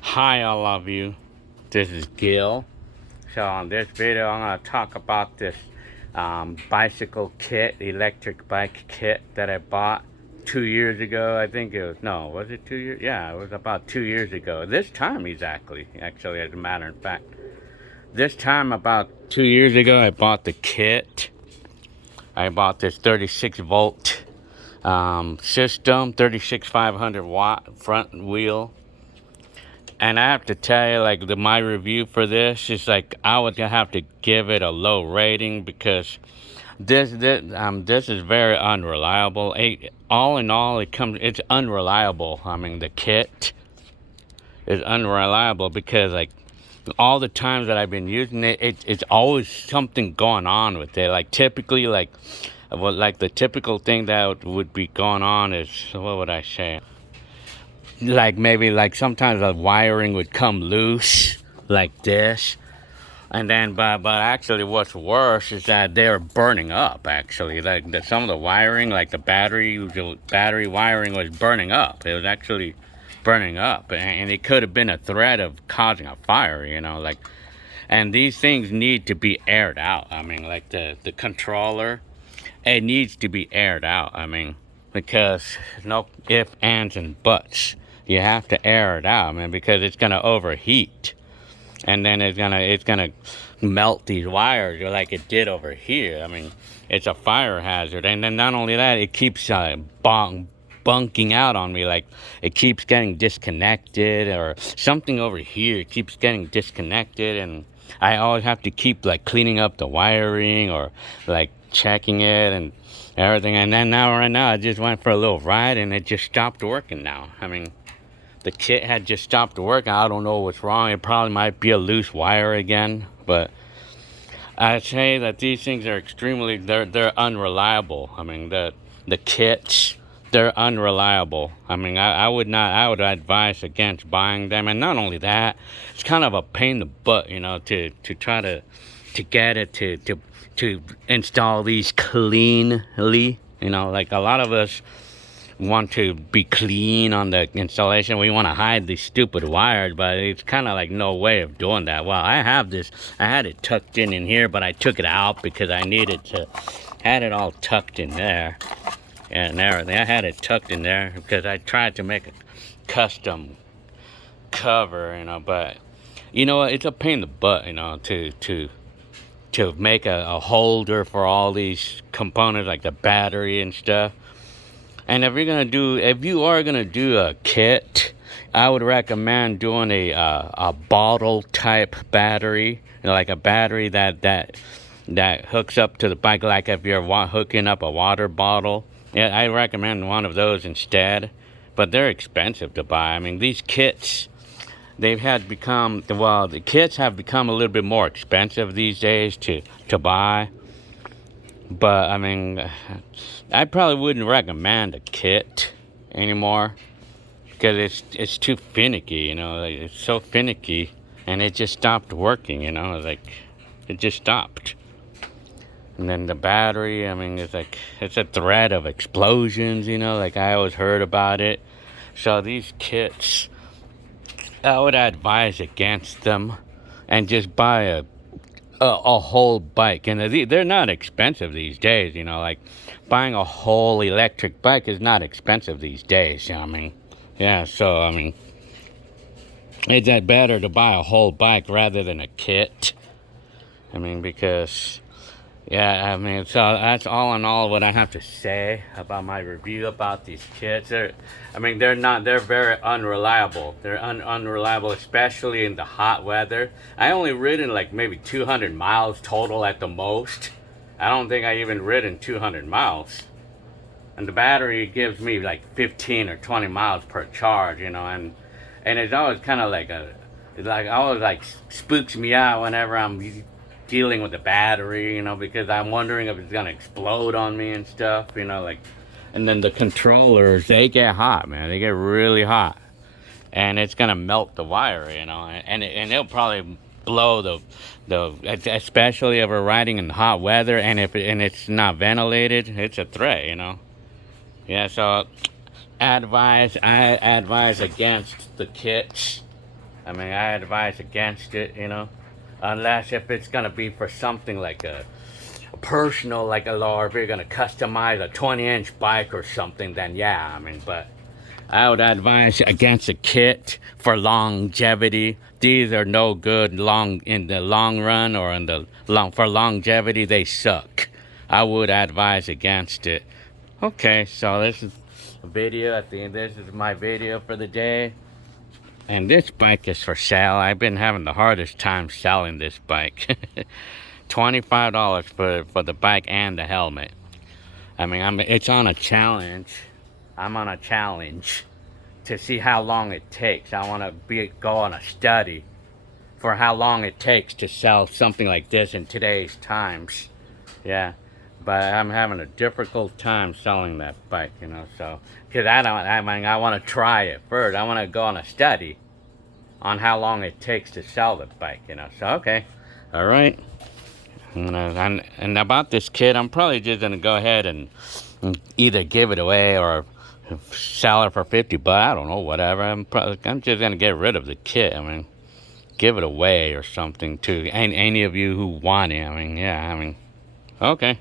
Hi, all of you. This is Gil. So, on this video, I'm going to talk about this bicycle kit, electric bike kit that I bought 2 years ago. I think it was, no, was it 2 years? Yeah, it was about 2 years ago. This time, exactly, as a matter of fact. This time, about 2 years ago, I bought the kit. I bought this 36 volt system, 500 watt front wheel. And I have to tell you, like, my review for this is like I would have to give it a low rating because this is very unreliable. All in all, it's unreliable. I mean, the kit is unreliable because like all the times that I've been using it's always something going on with it. Like typically, like the typical thing that would be going on is, what would I say? Like maybe like sometimes the wiring would come loose like this, and then but actually what's worse is that they're burning up. Actually, like some of the wiring, like the battery wiring was burning up. It was actually burning up, and it could have been a threat of causing a fire, like. And these things need to be aired out. I mean, like the controller, it needs to be aired out. I mean, because no ifs, ands, and buts. You have to air it out, man, because it's gonna overheat, and then it's gonna melt these wires like it did over here. I mean, it's a fire hazard, and then not only that, it keeps bunking out on me. Like it keeps getting disconnected, or something over here keeps getting disconnected, and I always have to keep like cleaning up the wiring or like checking it and everything. And then right now I just went for a little ride and it just stopped working now. I mean, the kit had just stopped working. I don't know what's wrong. It probably might be a loose wire again, but I say that these things are they're unreliable. I mean, the kits, they're unreliable. I mean, I would advise against buying them. And not only that, it's kind of a pain in the butt, to try to get it to install these cleanly. Like a lot of us want to be clean on the installation. We want to hide these stupid wires, but it's kind of like no way of doing that. Well, I had it tucked in here, but I took it out because I needed to, had it all tucked in there and everything. I had it tucked in there because I tried to make a custom cover, but it's a pain in the butt, to make a holder for all these components like the battery and stuff. And if you are gonna do a kit, I would recommend doing a bottle type battery, like a battery that hooks up to the bike, like if you're hooking up a water bottle. Yeah, I recommend one of those instead, but they're expensive to buy. I mean, these kits, the kits have become a little bit more expensive these days to buy. But I mean, I probably wouldn't recommend a kit anymore because it's too finicky, like, it's so finicky, and it just stopped working, like it just stopped. And then the battery, I mean, it's a threat of explosions, like I always heard about it. So these kits, I would advise against them and just buy a whole bike. And they're not expensive these days, like buying a whole electric bike is not expensive these days. I mean, yeah, so I mean, it's that better to buy a whole bike rather than a kit. I mean, because yeah, I mean, so that's all in all what I have to say about my review about these kits. They're very unreliable. They're unreliable, especially in the hot weather. I only ridden like maybe 200 miles total at the most. I don't think I even ridden 200 miles. And the battery gives me like 15 or 20 miles per charge, and it's always kind of like it's like always like spooks me out whenever I'm dealing with the battery, because I'm wondering if it's gonna explode on me and stuff, like. And then the controllers, they get hot, man. They get really hot, and it's gonna melt the wire, and it'll probably blow especially if we're riding in hot weather, and if it's not ventilated, it's a threat, Yeah, so I advise against the kits. I mean, I advise against it, you know, unless if it's gonna be for something like a personal, like or if you're gonna customize a 20-inch bike or something, then yeah, I mean, but I would advise against a kit for longevity. These are no good in the long run, or in the for longevity they suck. I would advise against it. Okay, so this is a video at the end. This is my video for the day. And this bike is for sale. I've been having the hardest time selling this bike. $25 for the bike and the helmet. I mean, it's on a challenge. I'm on a challenge to see how long it takes. I want to go on a study for how long it takes to sell something like this in today's times. Yeah, but I'm having a difficult time selling that bike, you know. So, because I want to try it first. I want to go on a study on how long it takes to sell the bike, you know. So, okay, all right. And about this kit, I'm probably just gonna go ahead and either give it away or sell it for 50 bucks. I don't know, whatever. I'm just gonna get rid of the kit. I mean, give it away or something to any of you who want it. I mean, yeah. I mean, okay.